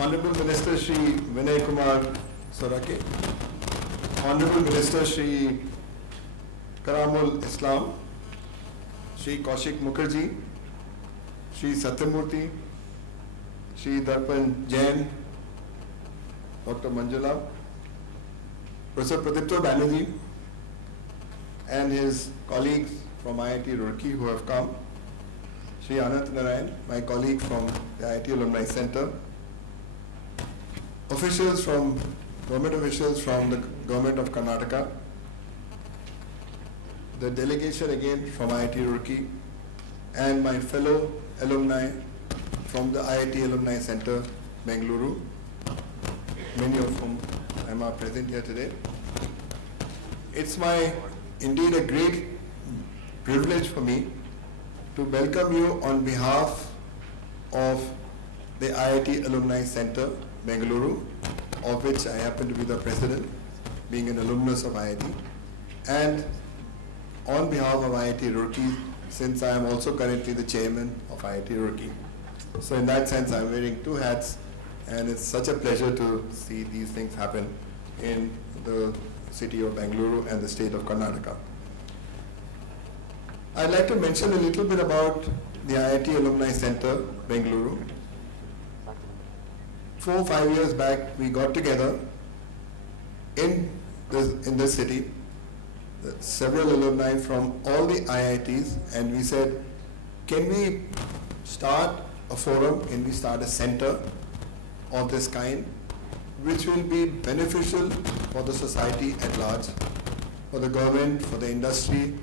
Honorable Minister Shri Vinay Kumar Sorake, Honorable Minister Shri Karamul Islam, Shri Kaushik Mukherjee, Shri Satyamurthy, Shri Darpan Jain, Dr. Manjula, Professor Pradipta Banerjee, and his colleagues from IIT Roorkee who have come, Shri Anant Narayan, my colleague from the IIT Alumni Center, government officials from the Government of Karnataka, the delegation again from IIT Roorkee, and my fellow alumni from the IIT Alumni Center, Bengaluru, many of whom are present here today. It's indeed a great privilege for me to welcome you on behalf of the IIT Alumni Center, Bengaluru, of which I happen to be the president, being an alumnus of IIT, and on behalf of IIT Roorkee, since I am also currently the chairman of IIT Roorkee. So in that sense, I'm wearing two hats, and it's such a pleasure to see these things happen in the city of Bengaluru and the state of Karnataka. I'd like to mention a little bit about the IIT Alumni Center, Bengaluru. 4 or 5 years back, we got together in this city, several alumni from all the IITs, and we said, can we start a forum, can we start a center of this kind, which will be beneficial for the society at large, for the government, for the industry.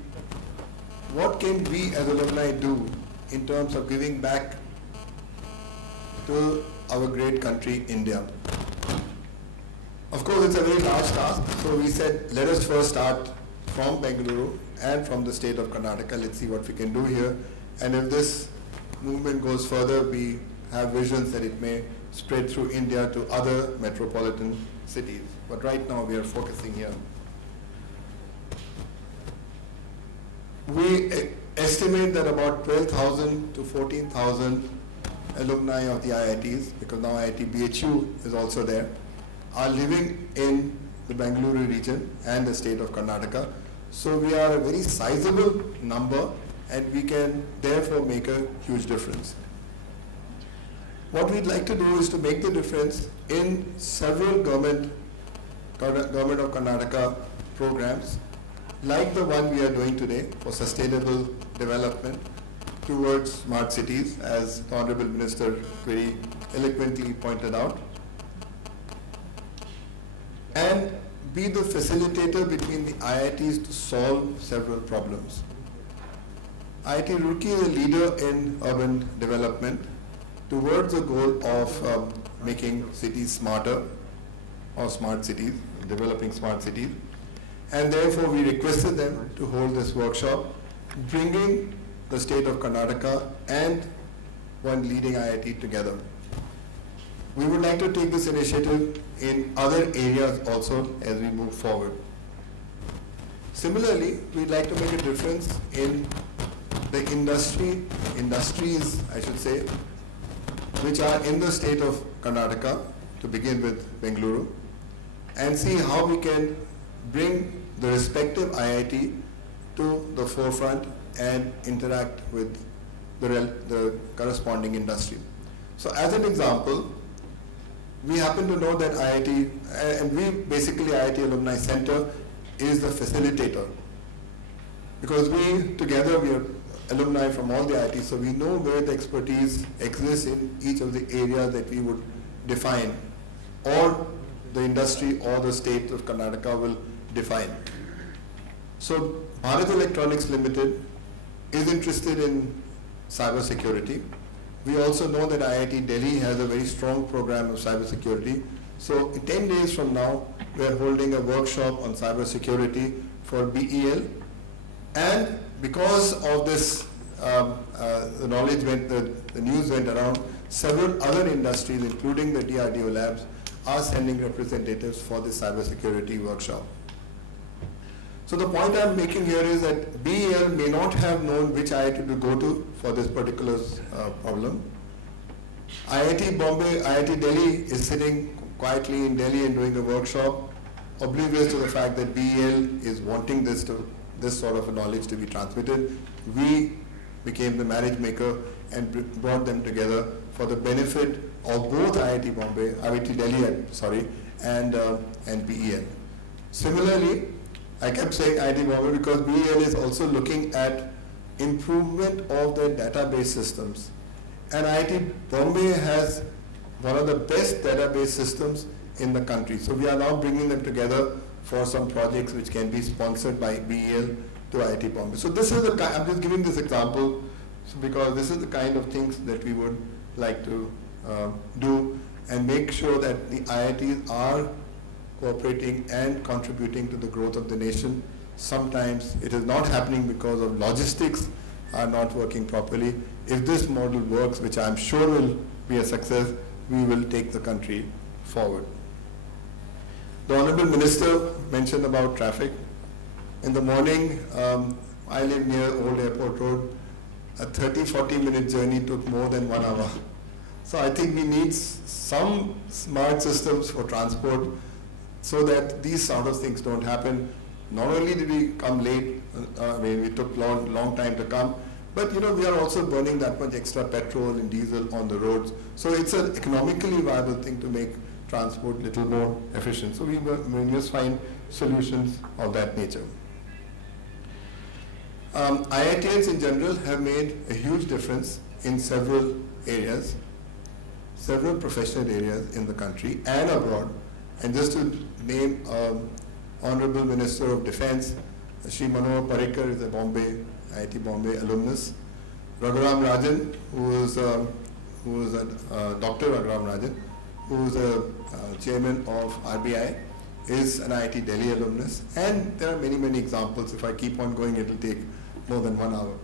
What can we as alumni do in terms of giving back to our great country, India? Of course, it's a very large task, so we said, let us first start from Bengaluru and from the state of Karnataka. Let's see what we can do here. And if this movement goes further, we have visions that it may spread through India to other metropolitan cities. But right now, we are focusing here. We estimate that about 12,000 to 14,000 alumni of the IITs, because now IIT BHU is also there, are living in the Bengaluru region and the state of Karnataka. So we are a very sizable number, and we can therefore make a huge difference. What we'd like to do is to make the difference in several Government of Karnataka programs, like the one we are doing today for sustainable development towards smart cities, as the Honorable Minister very eloquently pointed out, and be the facilitator between the IITs to solve several problems. IIT Roorkee is a leader in urban development towards the goal of making cities smarter, or smart cities, developing smart cities. And therefore we requested them to hold this workshop, bringing the state of Karnataka and one leading IIT together. We would like to take this initiative in other areas also as we move forward. Similarly, we'd like to make a difference in the industries, I should say, which are in the state of Karnataka, to begin with Bengaluru, and see how we can bring the respective IIT to the forefront and interact with the corresponding industry. So as an example, we happen to know that IIT, and we basically IIT Alumni Center is the facilitator, because we together, we are alumni from all the IITs, so we know where the expertise exists in each of the areas that we would define, or the industry or the state of Karnataka will define. So Bharat Electronics Limited is interested in cyber security. We also know that IIT Delhi has a very strong program of cyber security. So 10 days from now, we are holding a workshop on cyber security for BEL. And because of this, the news went around, several other industries, including the DRDO labs, are sending representatives for this cybersecurity workshop. So the point I'm making here is that BEL may not have known which IIT to go to for this particular problem, IIT Bombay, IIT Delhi is sitting quietly in Delhi and doing a workshop, oblivious to the fact that BEL is wanting this sort of knowledge to be transmitted. We became the marriage maker and brought them together for the benefit of both IIT Bombay, IIT Delhi, and BEL. Similarly, I kept saying IIT Bombay because BEL is also looking at improvement of their database systems. And IIT Bombay has one of the best database systems in the country. So we are now bringing them together for some projects which can be sponsored by BEL to IIT Bombay. So this is the I'm just giving this example because this is the kind of things that we would like to do and make sure that the IITs are cooperating and contributing to the growth of the nation. Sometimes it is not happening because of logistics are not working properly. If this model works, which I'm sure will be a success, we will take the country forward. The Honorable Minister mentioned about traffic. In the morning, I live near Old Airport Road. A 30-40 minute journey took more than 1 hour. So I think we need some smart systems for transport so that these sort of things don't happen. Not only did we come late, we took long time to come, but we are also burning that much extra petrol and diesel on the roads. So it's an economically viable thing to make transport a little more efficient. So we must find solutions of that nature. IITians in general have made a huge difference in several areas, several professional areas in the country and abroad. And just to name Honorable Minister of Defense, Shri Manohar Parrikar is a IIT Bombay alumnus. Raghuram Rajan, who is Dr. Raghuram Rajan, who is a chairman of RBI, is an IIT Delhi alumnus. And there are many examples. If I keep on going, it will take more than 1 hour.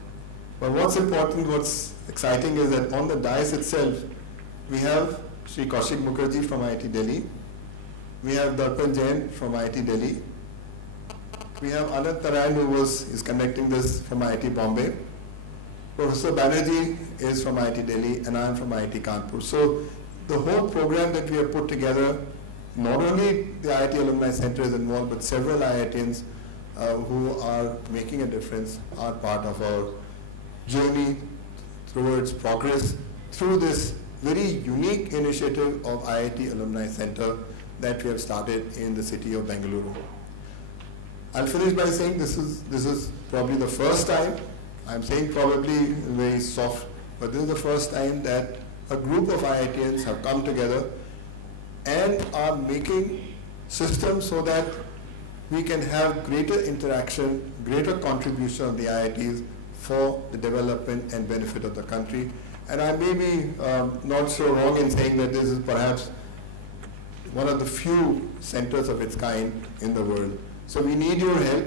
But what's important, what's exciting is that on the dais itself, we have Shri Kaushik Mukherjee from IIT Delhi. We have Darpan Jain from IIT Delhi. We have Anand Narayan, who is conducting this from IIT Bombay. Professor Banerjee is from IIT Delhi, and I am from IIT Kanpur. So the whole program that we have put together, not only the IIT Alumni Center is involved, but several IITians who are making a difference are part of our journey towards progress through this very unique initiative of IIT Alumni Center that we have started in the city of Bengaluru. I'll finish by saying this is probably the first time, I'm saying probably very soft, but this is the first time that a group of IITians have come together and are making systems so that we can have greater interaction, greater contribution of the IITs for the development and benefit of the country. And I may be not so wrong in saying that this is perhaps one of the few centers of its kind in the world. So we need your help.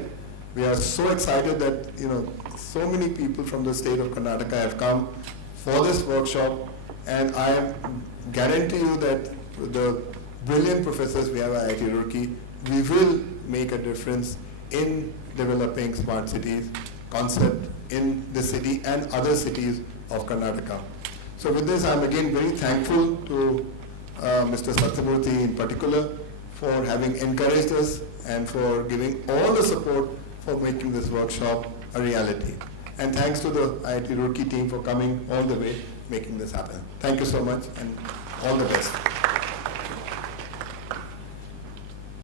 We are so excited that so many people from the state of Karnataka have come for this workshop, and I guarantee you that the brilliant professors we have at IIT Roorkee, we will make a difference in developing smart cities concept in the city and other cities of Karnataka. So with this, I'm again very thankful to Mr. Satyamurthy in particular for having encouraged us and for giving all the support for making this workshop a reality. And thanks to the IIT Roorkee team for coming all the way, making this happen. Thank you so much and all the best.